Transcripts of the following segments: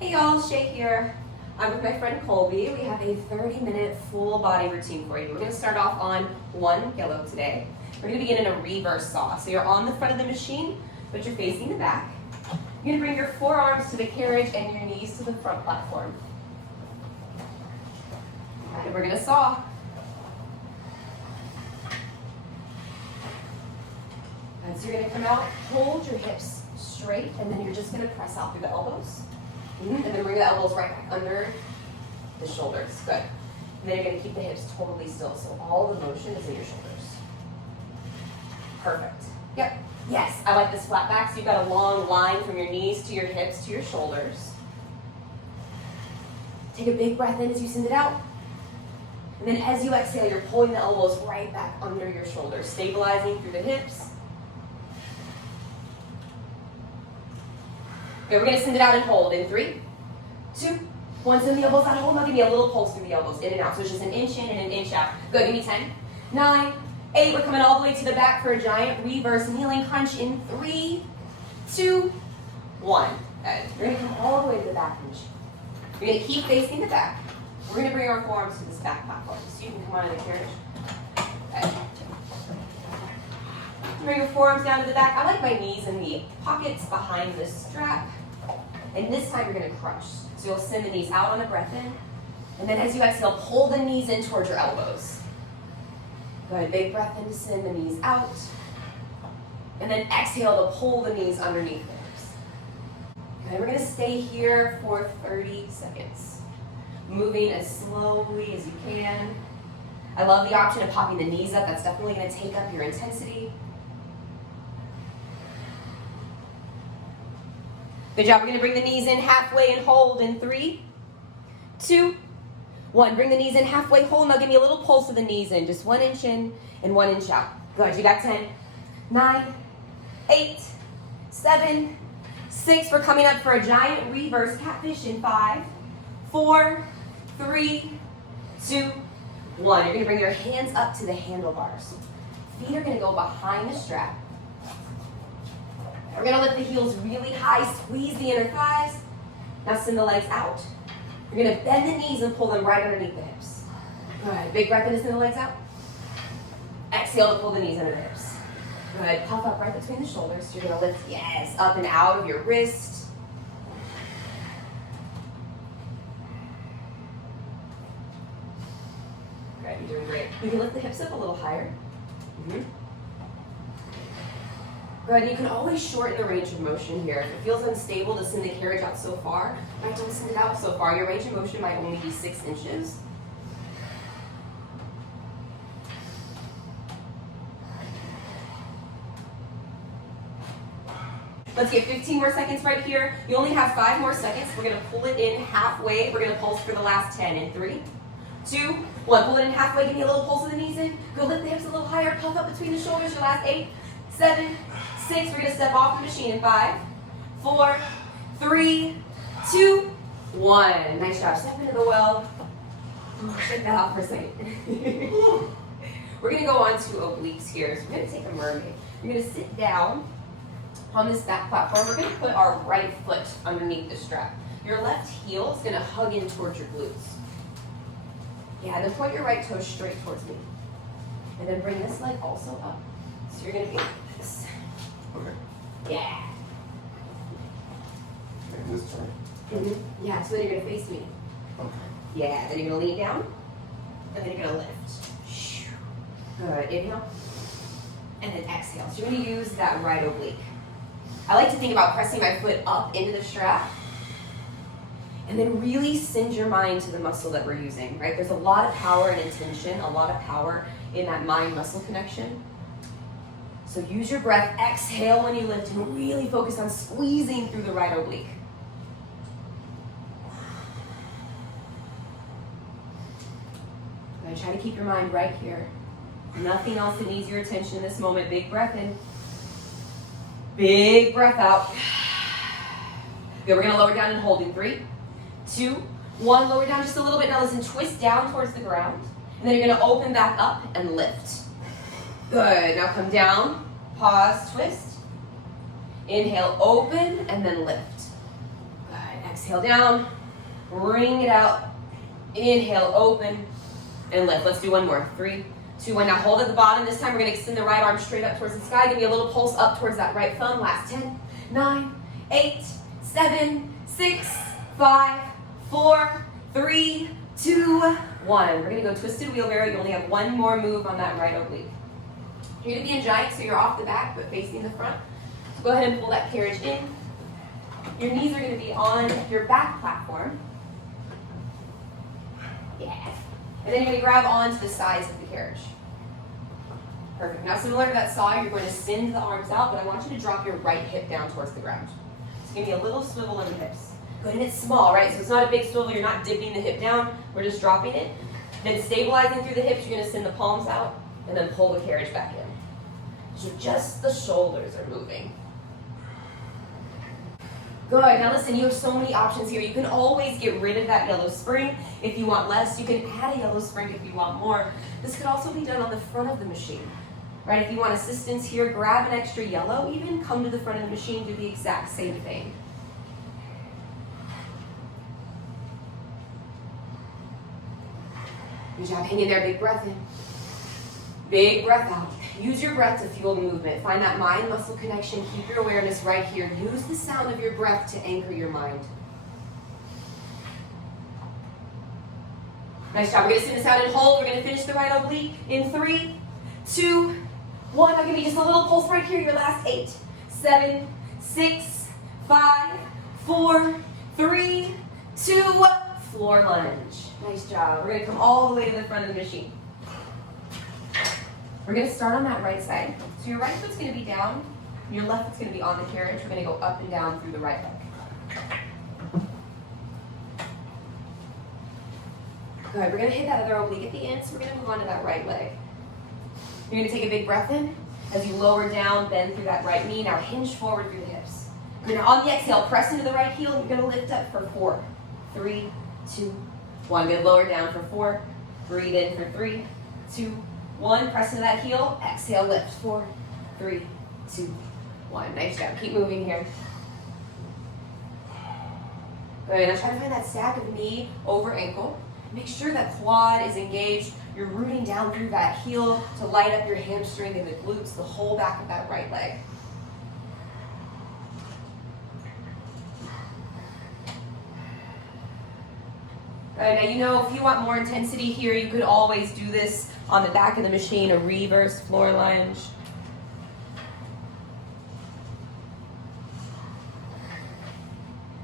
Hey y'all, Shea here. I'm with my friend Colby. We have a 30-minute full body routine for you. We're going to start off on one yellow today. We're going to begin in a reverse saw. So you're on the front of the machine, but you're facing the back. You're going to bring your forearms to the carriage and your knees to the front platform. And we're going to saw. And so you're going to come out, hold your hips straight, and then you're just going to press out through the elbows. And then bring the elbows right back under the shoulders. Good. And then you're going to keep the hips totally still, so all the motion is in your shoulders. Perfect. Yep. Yes, I like this flat back, so you've got a long line from your knees to your hips to your shoulders. Take a big breath in as you send it out. And then as you exhale, you're pulling the elbows right back under your shoulders, stabilizing through the hips. Okay, we're going to send it out and hold in 3, 2, 1. Send the elbows out, hold. Now give me a little pulse through the elbows, in and out. So it's just an inch in and an inch out. Good, give me 10, 9, 8. We're coming all the way to the back for a giant reverse kneeling crunch in 3, 2, 1. Good. We're going to come all the way to the back of the machine. We're going to keep facing the back. We're going to bring our forearms to this back platform. So you can come onto the carriage. Okay. Bring your forearms down to the back. I like my knees in the pockets behind the strap. And this time you're going to crunch. So you'll send the knees out on a breath in. And then as you exhale, pull the knees in towards your elbows. Good. Big breath in to send the knees out. And then exhale to pull the knees underneath the hips. Okay, we're going to stay here for 30 seconds. Moving as slowly as you can. I love the option of popping the knees up. That's definitely going to take up your intensity. Good job. We're going to bring the knees in halfway and hold in 3, 2, 1. Bring the knees in halfway, hold. Now give me a little pulse of the knees in. Just 1 inch in and 1 inch out. Good. You got 10, 9, 8, 7, 6. We're coming up for a giant reverse catfish in 5, 4, 3, 2, 1. You're going to bring your hands up to the handlebars. Feet are going to go behind the strap. We're going to lift the heels really high, squeeze the inner thighs. Now send the legs out. You're going to bend the knees and pull them right underneath the hips. Good. Big breath in to send the legs out. Exhale to pull the knees under the hips. Good. Puff up right between the shoulders. You're going to lift, yes, up and out of your wrist. Good. You're doing great. You can lift the hips up a little higher. Good, you can always shorten the range of motion here. If it feels unstable to send the carriage out so far, right, don't send it out so far. Your range of motion might only be 6 inches. Let's get 15 more seconds right here. You only have 5 more seconds. We're going to pull it in halfway. We're going to pulse for the last 10 in 3, 2, 1. Pull it in halfway. Give me a little pulse of the knees in. Go lift the hips a little higher. Puff up between the shoulders. Your last 8, 7, 6. We're going to step off the machine in 5, 4, 3, 2, 1. Nice job. Step into the well. Shake that off for a second. We're going to go on to obliques here. So we're going to take a mermaid. You're going to sit down on this back platform. We're going to put our right foot underneath the strap. Your left heel is going to hug in towards your glutes. Yeah, then point your right toe straight towards me. And then bring this leg also up. So you're going to be like this. Okay. Yeah. And this turn. Mm-hmm. Yeah, so then you're going to face me. Okay. Yeah, then you're going to lean down. And then you're going to lift. Good. Inhale. And then exhale. So you're going to use that right oblique. I like to think about pressing my foot up into the strap. And then really send your mind to the muscle that we're using, right? There's a lot of power and intention, a lot of power in that mind-muscle connection. So use your breath, exhale when you lift, and really focus on squeezing through the right oblique. I'm going to try to keep your mind right here. Nothing else that needs your attention in this moment. Big breath in. Big breath out. Good, we're going to lower down and hold in 3, 2, 1. Lower down just a little bit. Now listen, twist down towards the ground. And then you're going to open back up and lift. Good. Now come down, pause, twist. Inhale, open, and then lift. Good. Exhale down, bring it out. Inhale, open, and lift. Let's do one more. 3, 2, 1. Now hold at the bottom. This time we're going to extend the right arm straight up towards the sky. Give me a little pulse up towards that right thumb. Last 10, 9, 8, 7, 6, 5, 4, 3, 2, 1. We're going to go twisted wheelbarrow. You only have one more move on that right oblique. You're going to be in giant, so you're off the back but facing the front. So go ahead and pull that carriage in. Your knees are going to be on your back platform. Yeah. And then you're going to grab onto the sides of the carriage. Perfect. Now, similar to that saw, you're going to send the arms out, but I want you to drop your right hip down towards the ground. So give me a little swivel in the hips. Good, and it's small, right? So it's not a big swivel. You're not dipping the hip down. We're just dropping it. Then stabilizing through the hips, you're going to send the palms out and then pull the carriage back in. So just the shoulders are moving. Good. Now listen, you have so many options here. You can always get rid of that yellow spring if you want less. You can add a yellow spring if you want more. This could also be done on the front of the machine, right? If you want assistance here, grab an extra yellow. Even come to the front of the machine, do the exact same thing. Good job. Hang in there. Big breath in. Big breath out. Use your breath to fuel the movement. Find that mind-muscle connection. Keep your awareness right here. Use the sound of your breath to anchor your mind. Nice job. We're going to send this out and hold. We're going to finish the right oblique in 3, 2, 1. Now give me just a little pulse right here. Your last 8, 7, 6, 5, 4, 3, 2, floor lunge. Nice job. We're going to come all the way to the front of the machine. We're going to start on that right side. So your right foot's going to be down, your left foot's going to be on the carriage. We're going to go up and down through the right leg. Good. We're going to hit that other oblique at the end, so we're going to move on to that right leg. You're going to take a big breath in. As you lower down, bend through that right knee. Now hinge forward through the hips. Good. Now on the exhale, press into the right heel. You're going to lift up for 4, 3, 2, 1. Good. Lower down for 4. Breathe in for 3, 2, 1, press into that heel, exhale, lift, 4, 3, 2, 1. Nice job. Keep moving here. Good. Now try to find that stack of knee over ankle. Make sure that quad is engaged. You're rooting down through that heel to light up your hamstring and the glutes, the whole back of that right leg. Now you know, if you want more intensity here, you could always do this on the back of the machine, a reverse floor lunge.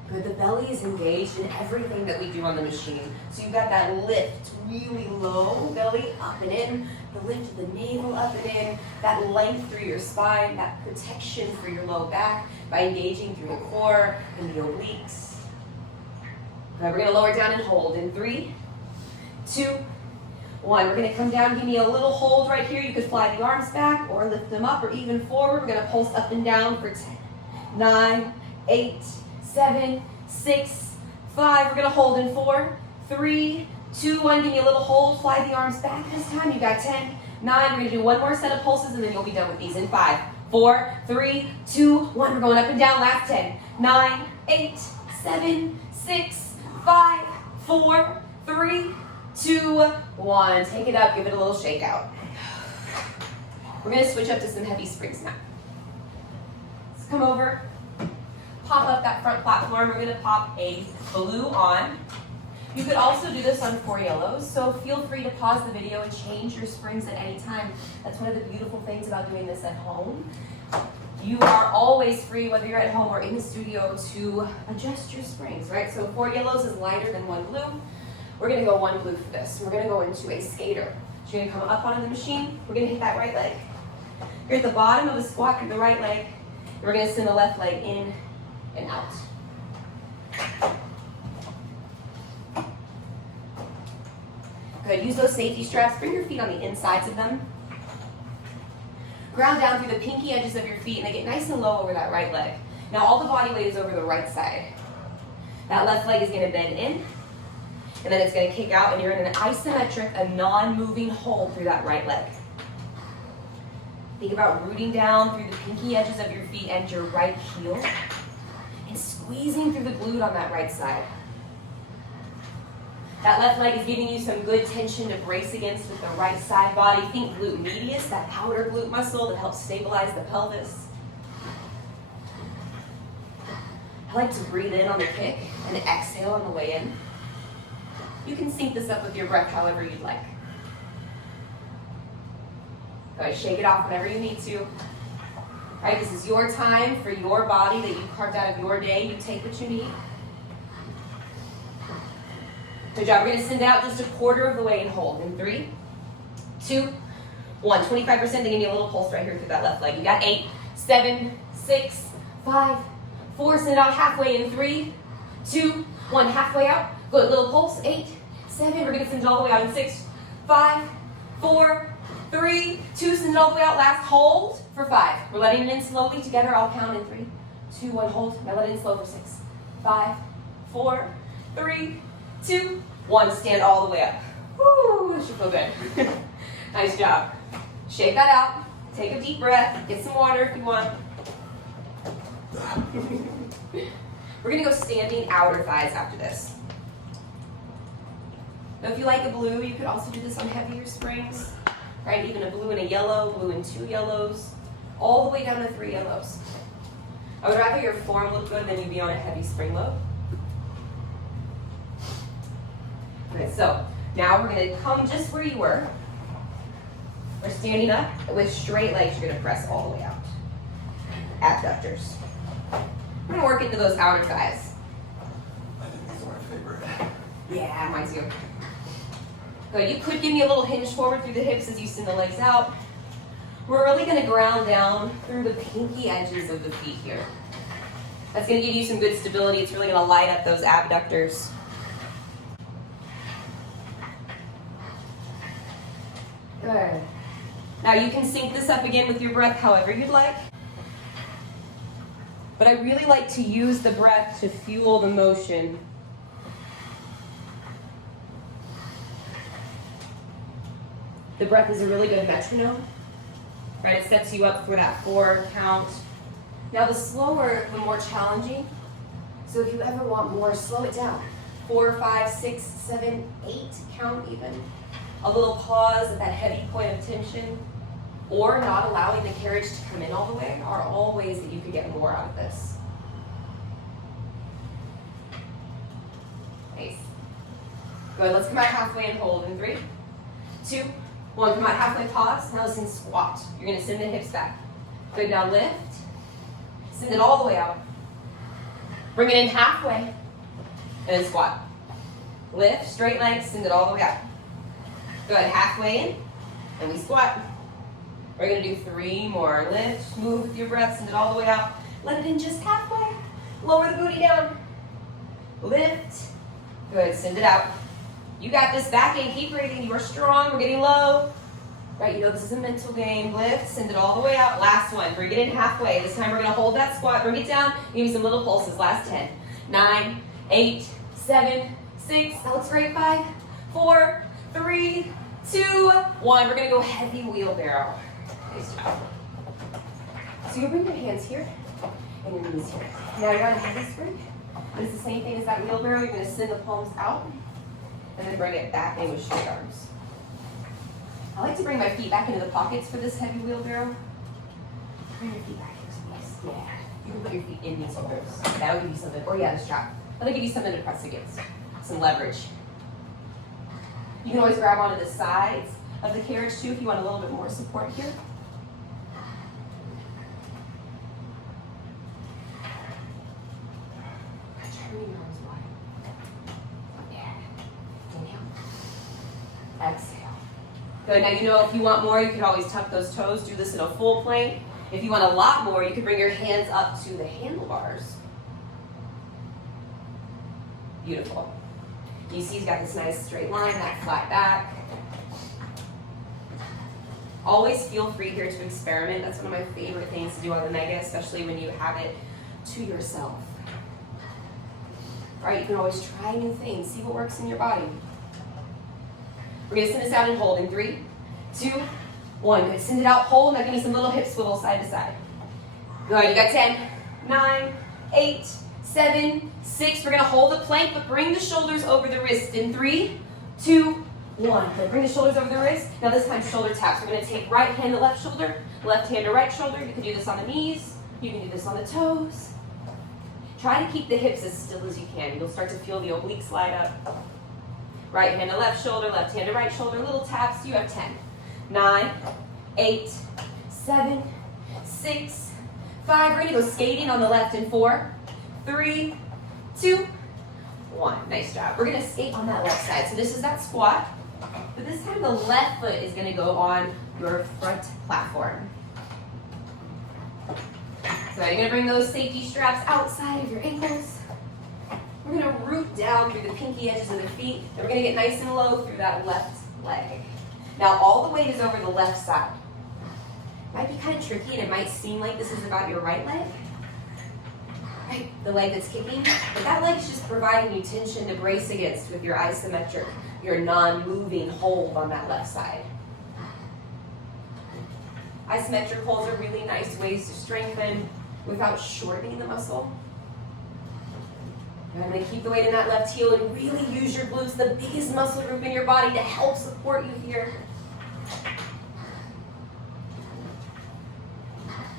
Good, the belly is engaged in everything that we do on the machine. So you've got that lift, really low, belly up and in, the lift of the navel up and in, that length through your spine, that protection for your low back by engaging through the core and the obliques. Good, we're gonna lower down and hold in 3, 2, 1. We're gonna come down, give me a little hold right here. You could fly the arms back or lift them up or even forward. We're gonna pulse up and down for 10, 9, 8, 7, 6, 5. We're gonna hold in 4, 3, 2, 1. Give me a little hold, fly the arms back this time. You got 10, 9. We're gonna do one more set of pulses and then you'll be done with these in 5, 4, 3, 2, 1. We're going up and down, last 10, 9, 8, 7, 6, 5, 4, 3, 2, 1. Take it up, give it a little shake out. We're going to switch up to some heavy springs now. Let's come over, pop up that front platform. We're going to pop a blue on. You could also do this on 4 yellows, so feel free to pause the video and change your springs at any time. That's one of the beautiful things about doing this at home. You are always free, whether you're at home or in the studio, to adjust your springs, right? So 4 yellows is lighter than 1 blue. We're gonna go 1 blue for this. We're gonna go into a skater. So you're gonna come up onto the machine. We're gonna hit that right leg. You're at the bottom of a squat through the right leg. We're gonna send the left leg in and out. Good, use those safety straps. Bring your feet on the insides of them. Ground down through the pinky edges of your feet and they get nice and low over that right leg. Now all the body weight is over the right side. That left leg is gonna bend in and then it's gonna kick out and you're in an isometric, a non-moving hold through that right leg. Think about rooting down through the pinky edges of your feet and your right heel. and squeezing through the glute on that right side. That left leg is giving you some good tension to brace against with the right side body. Think glute medius, that outer glute muscle that helps stabilize the pelvis. I like to breathe in on the kick and exhale on the way in. You can sync this up with your breath however you'd like. Go ahead, shake it off whenever you need to. All right, this is your time for your body that you carved out of your day. You take what you need. Good job. We're going to send out just a quarter of the way and hold. In 3, 2, 1. 25%. Then give me a little pulse right here through that left leg. You got 8, 7, 6, 5, 4. Send it out halfway in 3, 2, 1. Halfway out. Good. Little pulse. 8, 7. We're going to send it all the way out in 6, 5, 4, 3, 2. Send it all the way out. Last hold for 5. We're letting it in slowly together. I'll count in 3, 2, 1. Hold. Now let it in slow for 6, 5, 4, 3, 2, 1. Stand all the way up. Woo, this should feel good. Nice job. Shake that out. Take a deep breath. Get some water if you want. We're going to go standing outer thighs after this. Now, if you like a blue, you could also do this on heavier springs. Right? Even a blue and a yellow, blue and 2 yellows, all the way down to 3 yellows. I would rather your form look good than you be on a heavy spring load. Okay, so now we're going to come just where you were. We're standing up with straight legs. You're going to press all the way out. Abductors. We're going to work into those outer thighs. I think these are my favorite. Yeah, mine too. Good. You could give me a little hinge forward through the hips as you send the legs out. We're really going to ground down through the pinky edges of the feet here. That's going to give you some good stability. It's really going to light up those abductors. Good. Now you can sync this up again with your breath however you'd like. But I really like to use the breath to fuel the motion. The breath is a really good metronome, right? It sets you up for that 4 count. Now the slower, the more challenging. So if you ever want more, slow it down. 4, 5, 6, 7, 8 count even. A little pause at that heavy point of tension, or not allowing the carriage to come in all the way are all ways that you could get more out of this. Nice. Good, let's come out halfway and hold in 3, 2, 1. Come out halfway, pause. Now listen, squat. You're going to send the hips back. Good, now lift. Send it all the way out. Bring it in halfway, and then squat. Lift, straight legs, send it all the way out. Good, halfway in, and we squat. We're going to do 3 more. Lift, move with your breath, send it all the way out. Let it in just halfway. Lower the booty down. Lift. Good, send it out. You got this. Back in, keep breathing. You are strong. We're getting low. Right, you know this is a mental game. Lift, send it all the way out. Last one. Bring it in halfway. This time we're going to hold that squat. Bring it down. Give me some little pulses. Last 10. 9, 8, 7, 6. That looks great. 5, 4, 3, 2, 1. We're going to go heavy wheelbarrow. Nice job. So you bring your hands here and your knees here. Now you're on a heavy spring. But it's the same thing as that wheelbarrow. You're going to send the palms out and then bring it back in with straight arms. I like to bring my feet back into the pockets for this heavy wheelbarrow. Bring your feet back into these. Yeah. You can put your feet in these holders. That would give you something. Or yeah, the strap. That'll give you something to press against. Some leverage. You can always grab onto the sides of the carriage too if you want a little bit more support here. Turn your arms wide. Yeah. Inhale. Exhale. Good. Now you know if you want more, you can always tuck those toes. Do this in a full plank. If you want a lot more, you can bring your hands up to the handlebars. Beautiful. You see he's got this nice straight line, that flat back. Always feel free here to experiment. That's one of my favorite things to do on the Mega, especially when you have it to yourself. All right, you can always try new things. See what works in your body. We're going to send this out and hold in 3, 2, 1. Good. Send it out, hold. Now give me some little hip swivel side to side. Good. You got 10, 9, 8, 7, 6. We're gonna hold the plank, but bring the shoulders over the wrist in 3, 2, 1. Good. Bring the shoulders over the wrist. Now this time shoulder taps. We're gonna take right hand to left shoulder, left hand to right shoulder. You can do this on the knees. You can do this on the toes. Try to keep the hips as still as you can. You'll start to feel the obliques slide up. Right hand to left shoulder, left hand to right shoulder. Little taps. You have 10, 9, 8, 7, 6, 5. We're gonna go skating on the left in 4, 3, 2, 1. Nice job. We're gonna skate on that left side. So this is that squat, but this time the left foot is gonna go on your front platform. So you're gonna bring those safety straps outside of your ankles. We're gonna root down through the pinky edges of the feet, and we're gonna get nice and low through that left leg. Now all the weight is over the left side. Might be kind of tricky, and it might seem like this is about your right leg. Right, the leg that's kicking, but that leg is just providing you tension to brace against with your isometric, your non-moving hold on that left side. Isometric holds are really nice ways to strengthen without shortening the muscle. I'm going to keep the weight in that left heel and really use your glutes, the biggest muscle group in your body, to help support you here.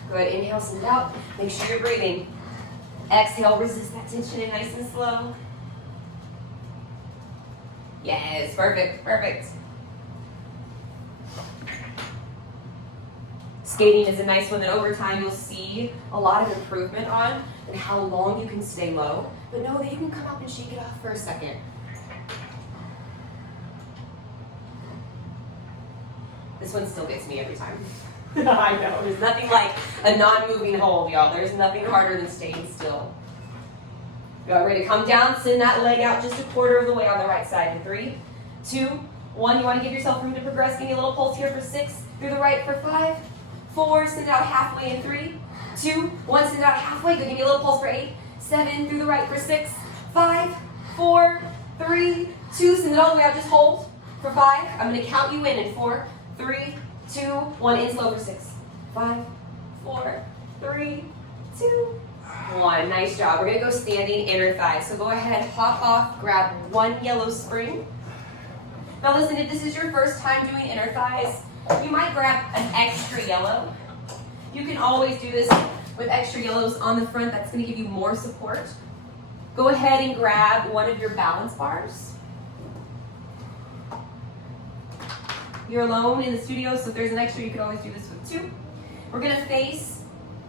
Good, inhale, send it out. Make sure you're breathing. Exhale, resist that tension and nice and slow. Yes, perfect, perfect. Skating is a nice one that over time you'll see a lot of improvement on and how long you can stay low. But know that you can come up and shake it off for a second. This one still gets me every time. I know, there's nothing like a non-moving hold, y'all. There's nothing harder than staying still. You all ready to come down? Send that leg out just a quarter of the way on the right side in 3, 2, 1. You want to give yourself room to progress. Give me a little pulse here for 6, through the right for 5, 4, send it out halfway in 3, 2, 1, send it out halfway. Good, give me a little pulse for 8, 7, through the right for 6, 5, 4, 3, 2, send it all the way out, just hold for 5. I'm going to count you in 4, 3, 2, 1, in slow for 6, 5, 4, 3, 2, 1. Nice job. We're going to go standing inner thighs. So go ahead, hop off, grab one yellow spring. Now listen, if this is your first time doing inner thighs, you might grab an extra yellow. You can always do this with extra yellows on the front. That's going to give you more support. Go ahead and grab one of your balance bars. You're alone in the studio, so if there's an extra, you can always do this with 2. We're going to face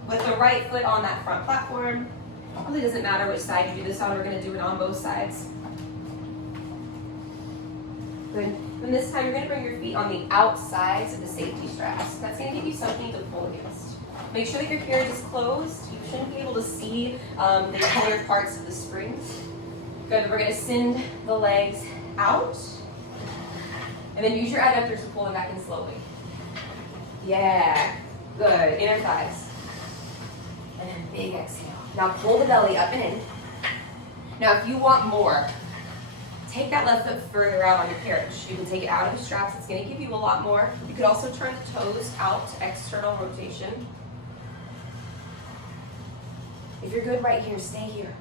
with the right foot on that front platform. It really doesn't matter which side you do this on. We're going to do it on both sides. Good. And this time, you're going to bring your feet on the outsides of the safety straps. That's going to give you something to pull against. Make sure that your carriage is closed. You shouldn't be able to see the colored parts of the springs. Good. We're going to send the legs out. And then use your adductors to pull them back in slowly. Yeah. Good. Inner thighs. And then big exhale. Now pull the belly up and in. Now if you want more, take that left foot further out on your carriage. You can take it out of the straps. It's going to give you a lot more. You could also turn the toes out to external rotation. If you're good right here, stay here.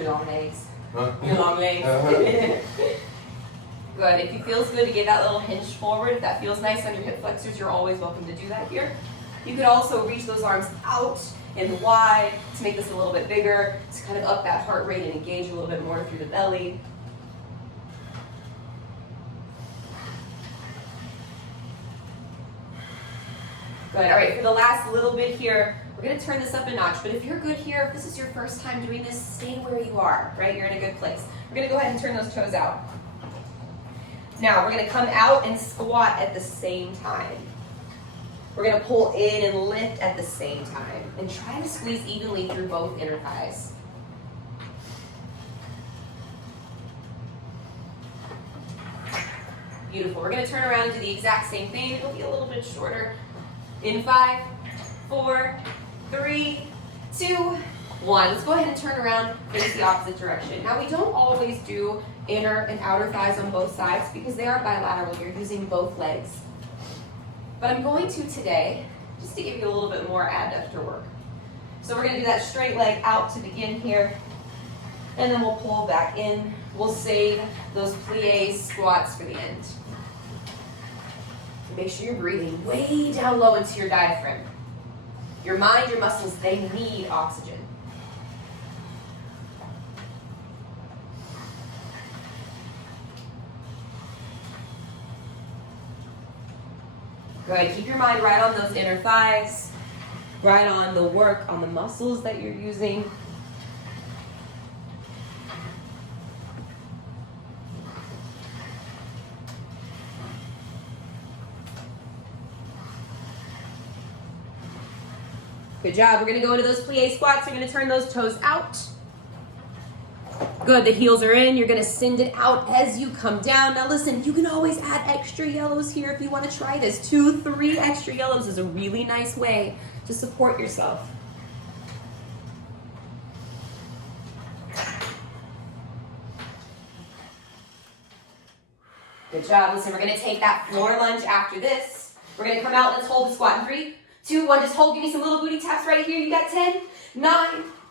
Your long legs. Huh? Your long legs. Good. If it feels good to get that little hinge forward, if that feels nice on your hip flexors, you're always welcome to do that here. You could also reach those arms out and wide to make this a little bit bigger, to kind of up that heart rate and engage a little bit more through the belly. Good. All right, for the last little bit here, we're going to turn this up a notch, but if you're good here, if this is your first time doing this, stay where you are, right? You're in a good place. We're going to go ahead and turn those toes out. Now, we're going to come out and squat at the same time. We're going to pull in and lift at the same time, and try to squeeze evenly through both inner thighs. Beautiful. We're going to turn around and do the exact same thing. It'll be a little bit shorter. In 5, 4, 3, 2, 1. Let's go ahead and turn around, face the opposite direction. Now we don't always do inner and outer thighs on both sides because they are bilateral. You're using both legs. But I'm going to today, just to give you a little bit more adductor work. So we're going to do that straight leg out to begin here, and then we'll pull back in. We'll save those plie squats for the end. Make sure you're breathing way down low into your diaphragm. Your mind, your muscles, they need oxygen. Good. Keep your mind right on those inner thighs, right on the work on the muscles that you're using. Good job. We're going to go into those plie squats. You're going to turn those toes out. Good. The heels are in. You're going to send it out as you come down. Now listen, you can always add extra yellows here if you want to try this. 2, 3 extra yellows is a really nice way to support yourself. Good job. Listen, we're going to take that floor lunge after this. We're going to come out. Let's hold the squat in 3, 2, 1. Just hold. Give me some little booty taps right here. You got 10, 9,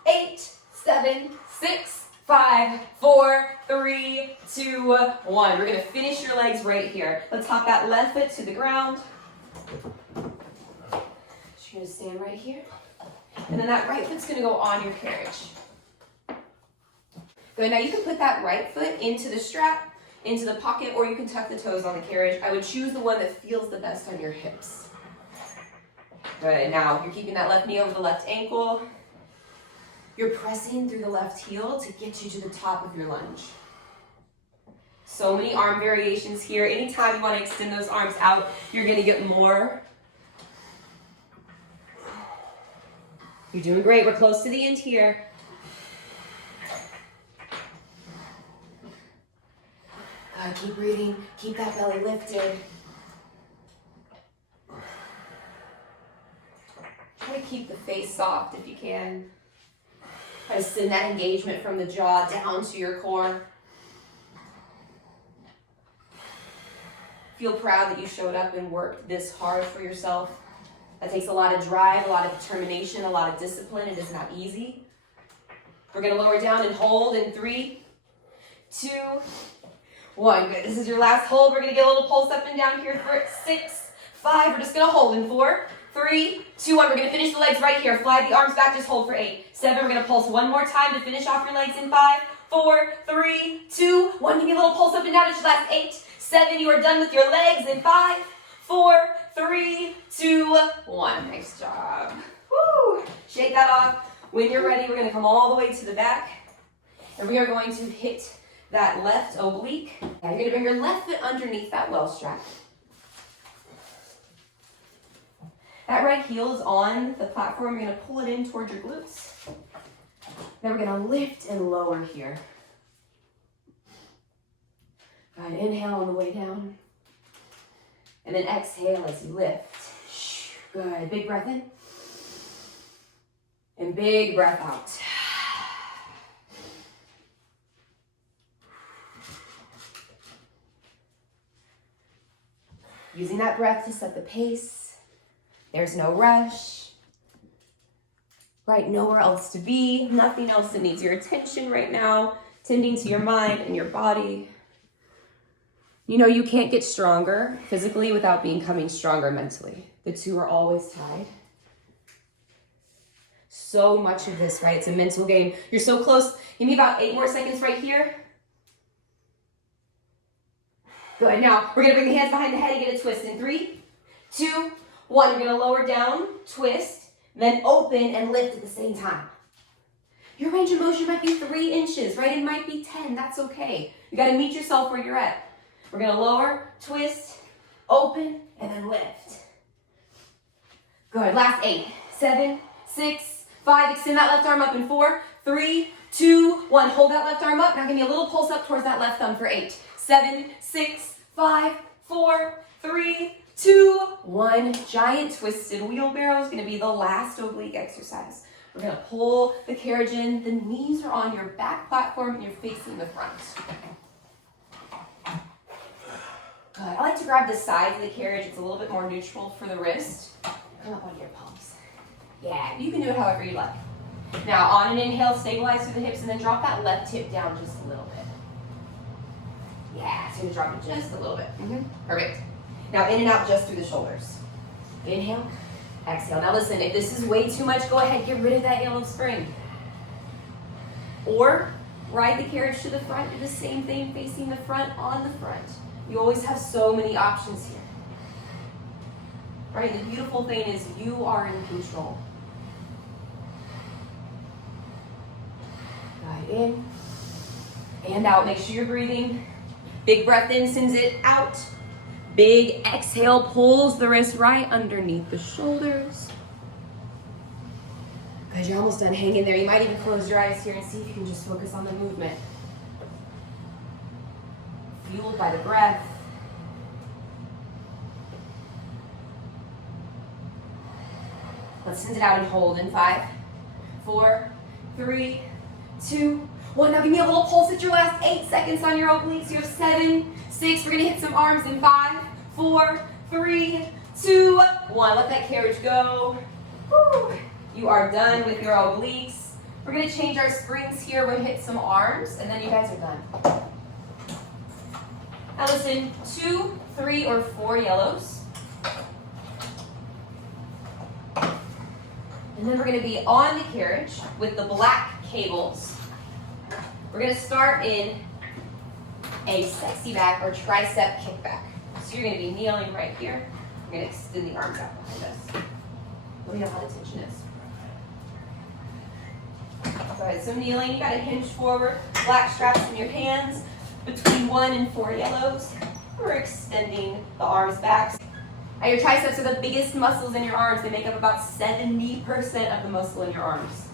8, 7, 6, 5, 4, 3, 2, 1. We're going to finish your legs right here. Let's hop that left foot to the ground. Just going to stand right here. And then that right foot's going to go on your carriage. Good. Now you can put that right foot into the strap, into the pocket, or you can tuck the toes on the carriage. I would choose the one that feels the best on your hips. Good. Now you're keeping that left knee over the left ankle. You're pressing through the left heel to get you to the top of your lunge. So many arm variations here. Anytime you want to extend those arms out, you're going to get more. You're doing great. We're close to the end here. Good. Keep breathing. Keep that belly lifted. Try to keep the face soft if you can. Try to send that engagement from the jaw down to your core. Feel proud that you showed up and worked this hard for yourself. That takes a lot of drive, a lot of determination, a lot of discipline. It is not easy. We're going to lower down and hold in 3, 2, 1. Good. This is your last hold. We're going to get a little pulse up and down here for 6, 5. We're just going to hold in 4, 3, 2, 1. We're going to finish the legs right here. Fly the arms back. Just hold for 8, 7. We're going to pulse one more time to finish off your legs in 5, 4, 3, 2, 1. Give me a little pulse up and down. It's your last 8, 7. You are done with your legs in 5, 4, 3, 2, 1. Nice job. Woo! Shake that off. When you're ready, we're going to come all the way to the back. And we are going to hit that left oblique. Now you're going to bring your left foot underneath that well strap. That right heel is on the platform. You're going to pull it in towards your glutes. Then we're going to lift and lower here. Go ahead, inhale on the way down. And then exhale as you lift. Good. Big breath in. And big breath out. Using that breath to set the pace. There's no rush. Right, nowhere else to be. Nothing else that needs your attention right now. Tending to your mind and your body. You know you can't get stronger physically without becoming stronger mentally. The two are always tied. So much of this, right? It's a mental game. You're so close. Give me about 8 more seconds right here. Good. Now, we're going to bring the hands behind the head and get a twist in 3, 2, 1. You're going to lower down, twist, then open and lift at the same time. Your range of motion might be 3 inches, right? It might be 10. That's okay. You got to meet yourself where you're at. We're going to lower, twist, open, and then lift. Good. Last 8, 7, 6, 5. Extend that left arm up in 4, 3, 2, 1. Hold that left arm up. Now give me a little pulse up towards that left thumb for 8, 7, 6, 5, 4, 3, 2, 1. Giant twisted wheelbarrow is going to be the last oblique exercise. We're gonna pull the carriage in. The knees are on your back platform and you're facing the front. Good. I like to grab the sides of the carriage. It's a little bit more neutral for the wrist. Come up onto your palms. Yeah, you can do it however you like. Now on an inhale, stabilize through the hips and then drop that left hip down just a little bit. Yeah, so you're gonna drop it just a little bit. Perfect. Now in and out just through the shoulders. Inhale, exhale. Now listen, if this is way too much, go ahead, get rid of that yellow spring. Or ride the carriage to the front, do the same thing, facing the front on the front. You always have so many options here. Right, the beautiful thing is you are in control. Right in and out. Make sure you're breathing. Big breath in, sends it out. Big exhale pulls the wrist right underneath the shoulders. Good, you're almost done. Hang in there. You might even close your eyes here and see if you can just focus on the movement. Fueled by the breath. Let's send it out and hold in 5, 4, 3, 2, 1. Now give me a little pulse at your last 8 seconds on your obliques. You have 7, 6. We're gonna hit some arms in 5, 4, 3, 2, 1. Let that carriage go. Woo. You are done with your obliques. We're gonna change our springs here. We're gonna hit some arms and then you guys are done. Now listen, 2, 3, or 4 yellows. And then we're going to be on the carriage with the black cables. We're going to start in a sexy back or tricep kickback. So you're going to be kneeling right here. We're going to extend the arms out behind us. Let me know how the tension is. Go ahead, so kneeling, you got to hinge forward. Black straps in your hands between 1 and 4 yellows. We're extending the arms back. Now your triceps are the biggest muscles in your arms. They make up about 70% of the muscle in your arms.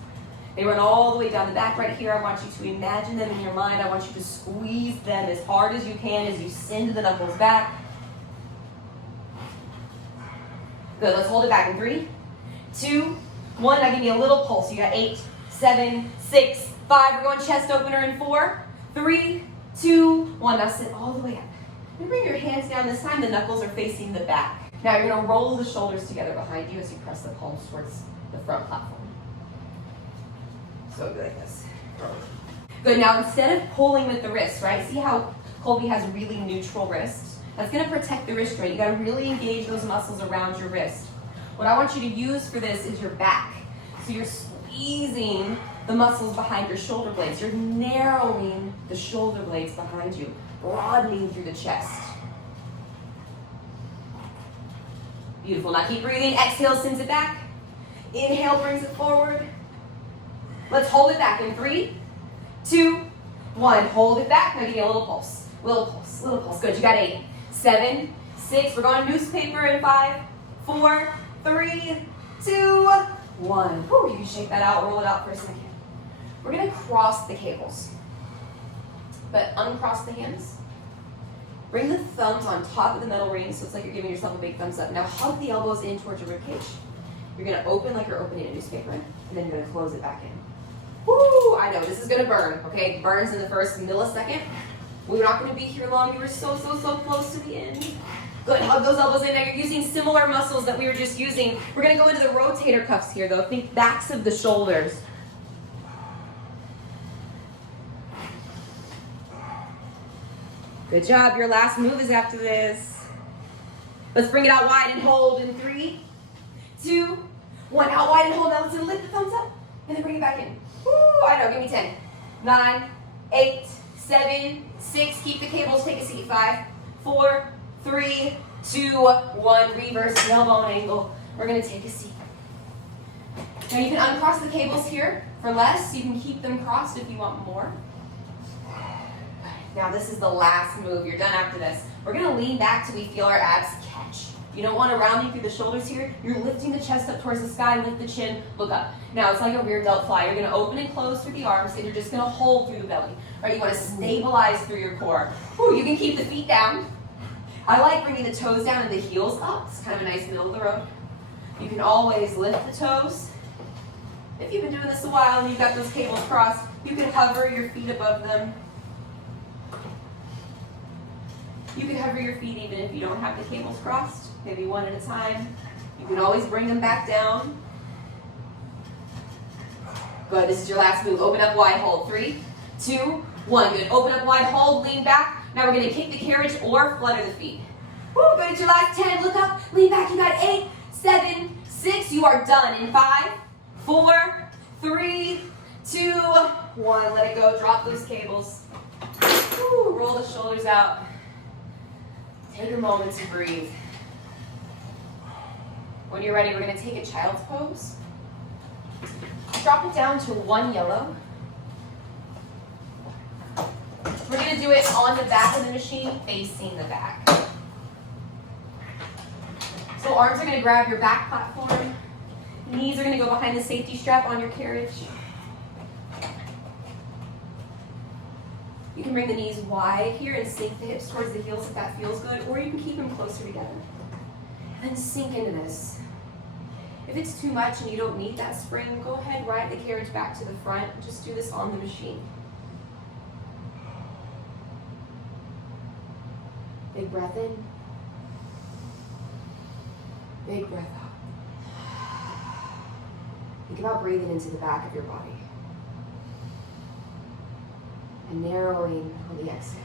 They run all the way down the back right here. I want you to imagine them in your mind. I want you to squeeze them as hard as you can as you send the knuckles back. Good, let's hold it back in 3, 2, 1. Now give me a little pulse. You got 8, 7, 6, 5. We're going chest opener in 4, 3, 2, 1. Now sit all the way up. And bring your hands down. This time the knuckles are facing the back. Now you're going to roll the shoulders together behind you as you press the palms towards the front platform. So good like this. Good, now instead of pulling with the wrist, right? See how Colby has really neutral wrists? That's going to protect the wrist joint. You got to really engage those muscles around your wrist. What I want you to use for this is your back. So you're squeezing the muscles behind your shoulder blades. You're narrowing the shoulder blades behind you, broadening through the chest. Beautiful. Now keep breathing. Exhale sends it back. Inhale brings it forward. Let's hold it back in 3, 2, 1. Hold it back. Now give me a little pulse. Little pulse. Little pulse. Good. You got 8, 7, 6. We're going newspaper in 5, 4, 3, 2, 1. Whew, you can shake that out. Roll it out for a second. We're going to cross the cables. But uncross the hands. Bring the thumbs on top of the metal ring so it's like you're giving yourself a big thumbs up. Now hug the elbows in towards your ribcage. You're going to open like you're opening a newspaper, and then you're going to close it back in. Woo! I know, this is going to burn, okay? Burns in the first millisecond. We're not going to be here long. You were so close to the end. Good, hug those elbows in. Now you're using similar muscles that we were just using. We're going to go into the rotator cuffs here, though. Think backs of the shoulders. Good job. Your last move is after this. Let's bring it out wide and hold in 3, 2, 1. Out wide and hold. Now let's lift the thumbs up and then bring it back in. Woo! I know. Give me 10, 9, 8, 7, 6. Keep the cables. Take a seat. 5, 4, 3, 2, 1. Reverse tailbone angle. We're going to take a seat. Now you can uncross the cables here for less. You can keep them crossed if you want more. Now this is the last move. You're done after this. We're going to lean back till we feel our abs catch. You don't want to rounding through the shoulders here. You're lifting the chest up towards the sky, lift the chin, look up. Now it's like a rear delt fly. You're going to open and close through the arms, and you're just going to hold through the belly. Right? You want to stabilize through your core. Whew, you can keep the feet down. I like bringing the toes down and the heels up. It's kind of a nice middle of the road. You can always lift the toes If you've been doing this a while and you've got those cables crossed, you can hover your feet above them. You can hover your feet even if you don't have the cables crossed, maybe one at a time. You can always bring them back down. Good, this is your last move. Open up wide, hold. 3, 2, 1. Good, open up wide, hold, lean back. Now we're gonna kick the carriage or flutter the feet. Woo, good, it's your last 10. Look up, lean back. You got 8, 7, 6. You are done in 5, 4, 3, 2, 1. Let it go, drop those cables. Woo, roll the shoulders out. Take a moment to breathe. When you're ready, we're going to take a child's pose. Drop it down to 1 yellow. We're going to do it on the back of the machine, facing the back. So arms are going to grab your back platform. Knees are going to go behind the safety strap on your carriage. You can bring the knees wide here and sink the hips towards the heels if that feels good, or you can keep them closer together. And sink into this. If it's too much and you don't need that spring, go ahead, ride the carriage back to the front. Just do this on the machine. Big breath in. Big breath out. Think about breathing into the back of your body. And narrowing on the exhale.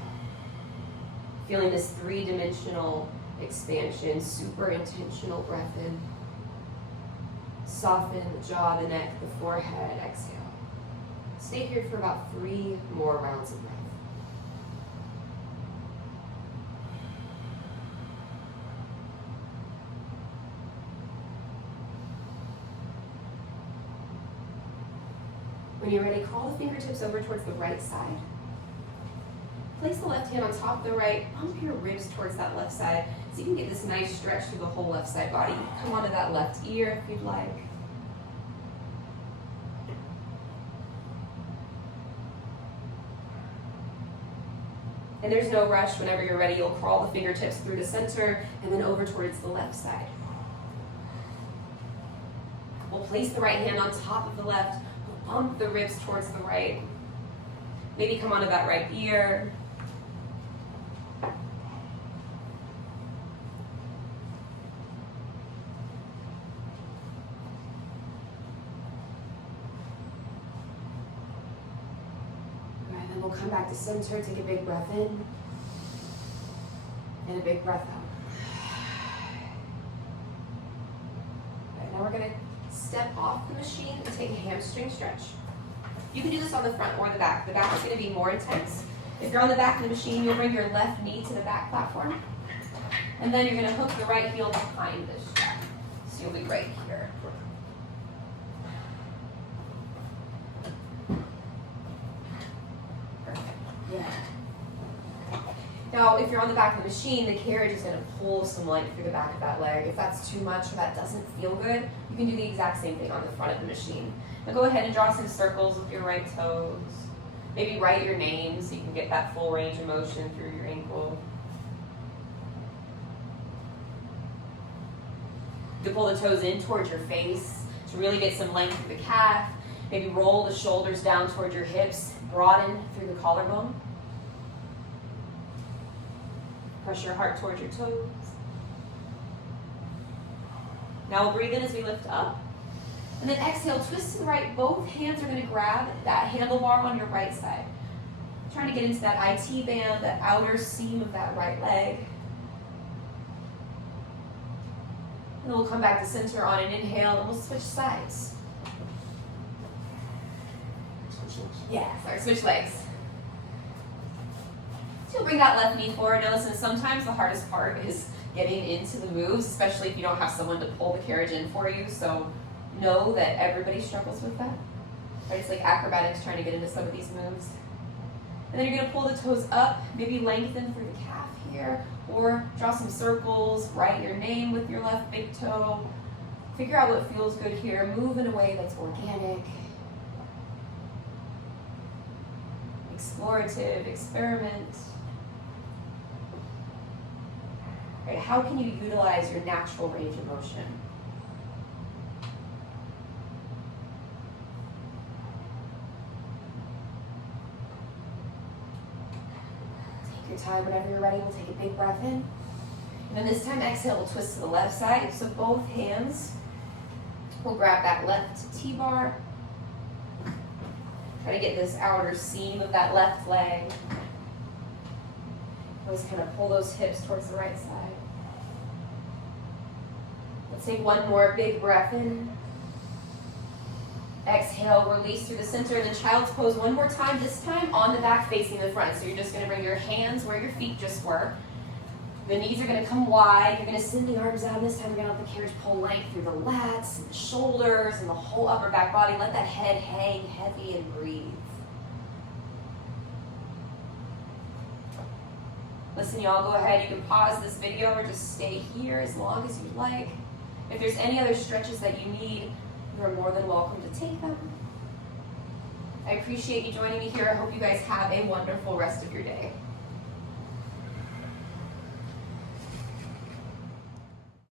Feeling this 3-dimensional expansion, super intentional breath in. Soften the jaw, the neck, the forehead, exhale. Stay here for about 3 more rounds of breath. When you're ready, crawl the fingertips over towards the right side. Place the left hand on top of the right. Bump your ribs towards that left side so you can get this nice stretch through the whole left side body. Come onto that left ear if you'd like. And there's no rush. Whenever you're ready, you'll crawl the fingertips through the center and then over towards the left side. We'll place the right hand on top of the left. Bump the ribs towards the right. Maybe come onto that right ear. Alright, then we'll come back to center. Take a big breath in. And a big breath out. Alright, now we're going to step off the machine and take a hamstring stretch. You can do this on the front or the back. The back is going to be more intense. If you're on the back of the machine, you'll bring your left knee to the back platform. And then you're going to hook the right heel behind the strap. So you'll be right here. Perfect. Yeah. Now, if you're on the back of the machine, the carriage is going to pull some length through the back of that leg. If that's too much or that doesn't feel good, you can do the exact same thing on the front of the machine. Now go ahead and draw some circles with your right toes. Maybe write your name so you can get that full range of motion through your ankle. To pull the toes in towards your face to really get some length through the calf. Maybe roll the shoulders down towards your hips, broaden through the collarbone. Press your heart towards your toes. Now we'll breathe in as we lift up. And then exhale, twist to the right. Both hands are going to grab that handlebar on your right side. Trying to get into that IT band, that outer seam of that right leg. And then we'll come back to center on an inhale and we'll switch sides. Yeah, sorry, switch legs. So you'll bring that left knee forward. Now listen, sometimes the hardest part is getting into the moves, especially if you don't have someone to pull the carriage in for you. So know that everybody struggles with that. Right? It's like acrobatics trying to get into some of these moves. And then you're going to pull the toes up, maybe lengthen through the calf here, or draw some circles, write your name with your left big toe. Figure out what feels good here. Move in a way that's organic, explorative, experiment. Right? How can you utilize your natural range of motion? your time. Whenever you're ready, we'll take a big breath in. And then this time, exhale, we'll twist to the left side. So both hands will grab that left T-bar. Try to get this outer seam of that left leg. Always kind of pull those hips towards the right side. Let's take one more big breath in. Exhale, release through the center, and then child's pose one more time, this time on the back facing the front. So you're just going to bring your hands where your feet just were. The knees are going to come wide. You're going to send the arms out. And this time you're going to let the carriage pull length through the lats and the shoulders and the whole upper back body. Let that head hang heavy and breathe. Listen, y'all, go ahead. You can pause this video or just stay here as long as you'd like. If there's any other stretches that you need, you are more than welcome to take them. I appreciate you joining me here. I hope you guys have a wonderful rest of your day.